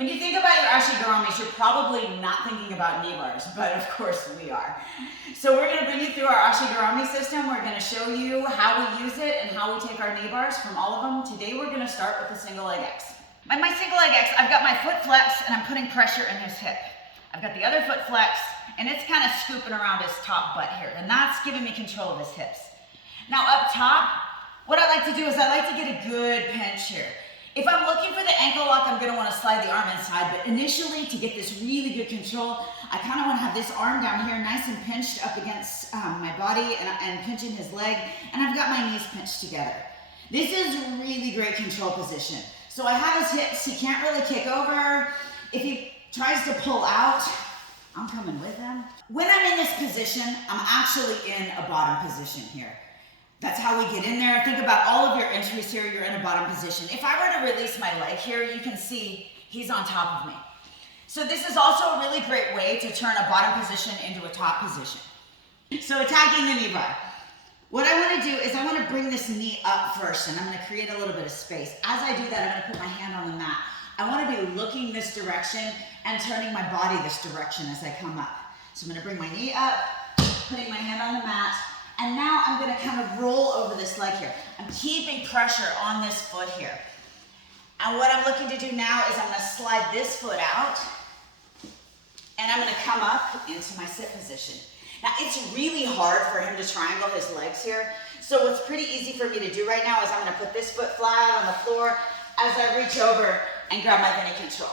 When you think about your ashigaramis, you're probably not thinking about knee bars, but of course we are. So we're going to bring you through our ashigarami system. We're going to show you how we use it and how we take our knee bars from all of them. Today we're going to start with the single leg X. By my single leg X, I've got my foot flexed and I'm putting pressure in his hip. I've got the other foot flexed and it's kind of scooping around his top butt here, and that's giving me control of his hips. Now up top, what I like to do is I like to get a good pinch here. If I'm looking for the ankle lock, I'm going to want to slide the arm inside, but initially to get this really good control, I kind of want to have this arm down here nice and pinched up against my body and pinching his leg, and I've got my knees pinched together. This is a really great control position. So I have his hips, he can't really kick over. If he tries to pull out, I'm coming with him. When I'm in this position, I'm actually in a bottom position here. That's how we get in there. Think about all of your entries here, you're in a bottom position. If I were to release my leg here, you can see he's on top of me. So this is also a really great way to turn a bottom position into a top position. So attacking the knee bar. What I want to do is I want to bring this knee up first, and I'm going to create a little bit of space. As I do that, I'm going to put my hand on the mat. I want to be looking this direction and turning my body this direction as I come up. So I'm going to bring my knee up, putting my hand on the mat, and now I'm going to kind of roll over this leg here. I'm keeping pressure on this foot here. And what I'm looking to do now is I'm going to slide this foot out, and I'm going to come up into my sit position. Now it's really hard for him to triangle his legs here. So what's pretty easy for me to do right now is I'm going to put this foot flat on the floor as I reach over and grab my Bendy control.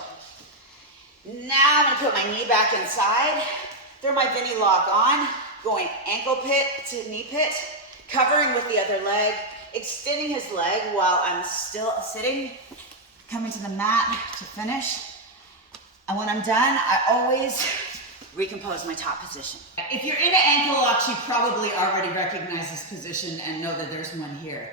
Now I'm going to put my knee back inside, throw my Bendy lock on, going ankle pit to knee pit, covering with the other leg, extending his leg while I'm still sitting, coming to the mat to finish. And when I'm done, I always recompose my top position. If you're into ankle locks, you probably already recognize this position and know that there's one here.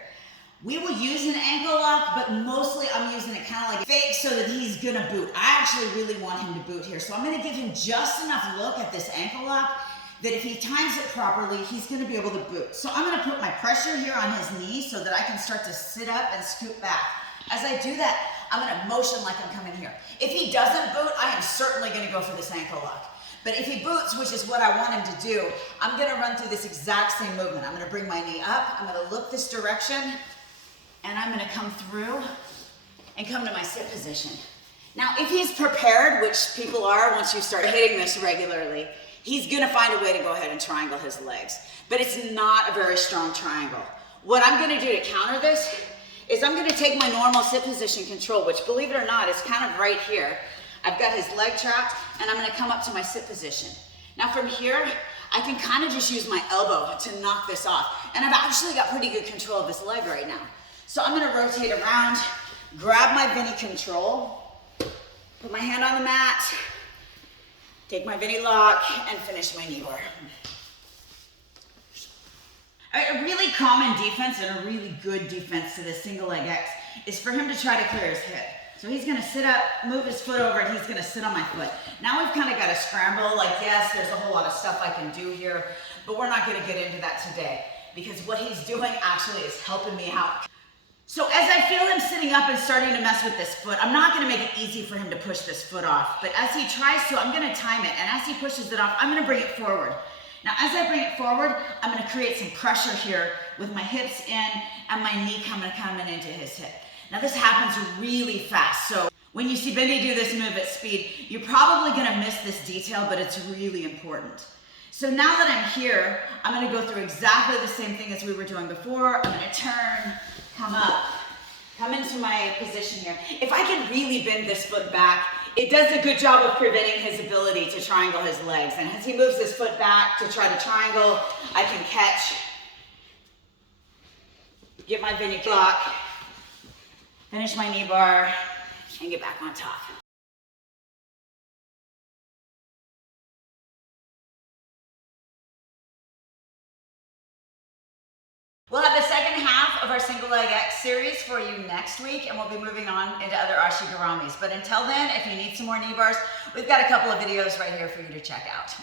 We will use an ankle lock, but mostly I'm using it kind of like fake so that he's gonna boot. I actually really want him to boot here. So I'm gonna give him just enough look at this ankle lock that if he times it properly, he's gonna be able to boot. So I'm gonna put my pressure here on his knee so that I can start to sit up and scoot back. As I do that, I'm gonna motion like I'm coming here. If he doesn't boot, I am certainly gonna go for this ankle lock. But if he boots, which is what I want him to do, I'm gonna run through this exact same movement. I'm gonna bring my knee up, I'm gonna look this direction, and I'm gonna come through and come to my sit position. Now, if he's prepared, which people are once you start hitting this regularly, he's gonna find a way to go ahead and triangle his legs. But it's not a very strong triangle. What I'm gonna do to counter this is I'm gonna take my normal sit position control, which believe it or not, is kind of right here. I've got his leg trapped, and I'm gonna come up to my sit position. Now from here, I can kind of just use my elbow to knock this off. And I've actually got pretty good control of this leg right now. So I'm gonna rotate around, grab my Bendy control, put my hand on the mat, take my Bendy lock, and finish my knee bar. All right, a really common defense and a really good defense to this single leg X is for him to try to clear his hip. So he's gonna sit up, move his foot over, and he's gonna sit on my foot. Now we've kind of got to scramble, like yes, there's a whole lot of stuff I can do here, but we're not gonna get into that today because what he's doing actually is helping me out. So as I feel him sitting up and starting to mess with this foot, I'm not gonna make it easy for him to push this foot off, but as he tries to, I'm gonna time it, and as he pushes it off, I'm gonna bring it forward. Now as I bring it forward, I'm gonna create some pressure here with my hips in and my knee coming into his hip. Now this happens really fast, so when you see Bendy do this move at speed, you're probably gonna miss this detail, but it's really important. So now that I'm here, I'm gonna go through exactly the same thing as we were doing before. I'm gonna turn, come up, come into my position here. If I can really bend this foot back, it does a good job of preventing his ability to triangle his legs. And as he moves his foot back to try to triangle, I can catch, get my Bendy lock, finish my knee bar, and get back on top. We'll have the second half of our single leg X series for you next week, and we'll be moving on into other ashigaramis. But until then, if you need some more knee bars, we've got a couple of videos right here for you to check out.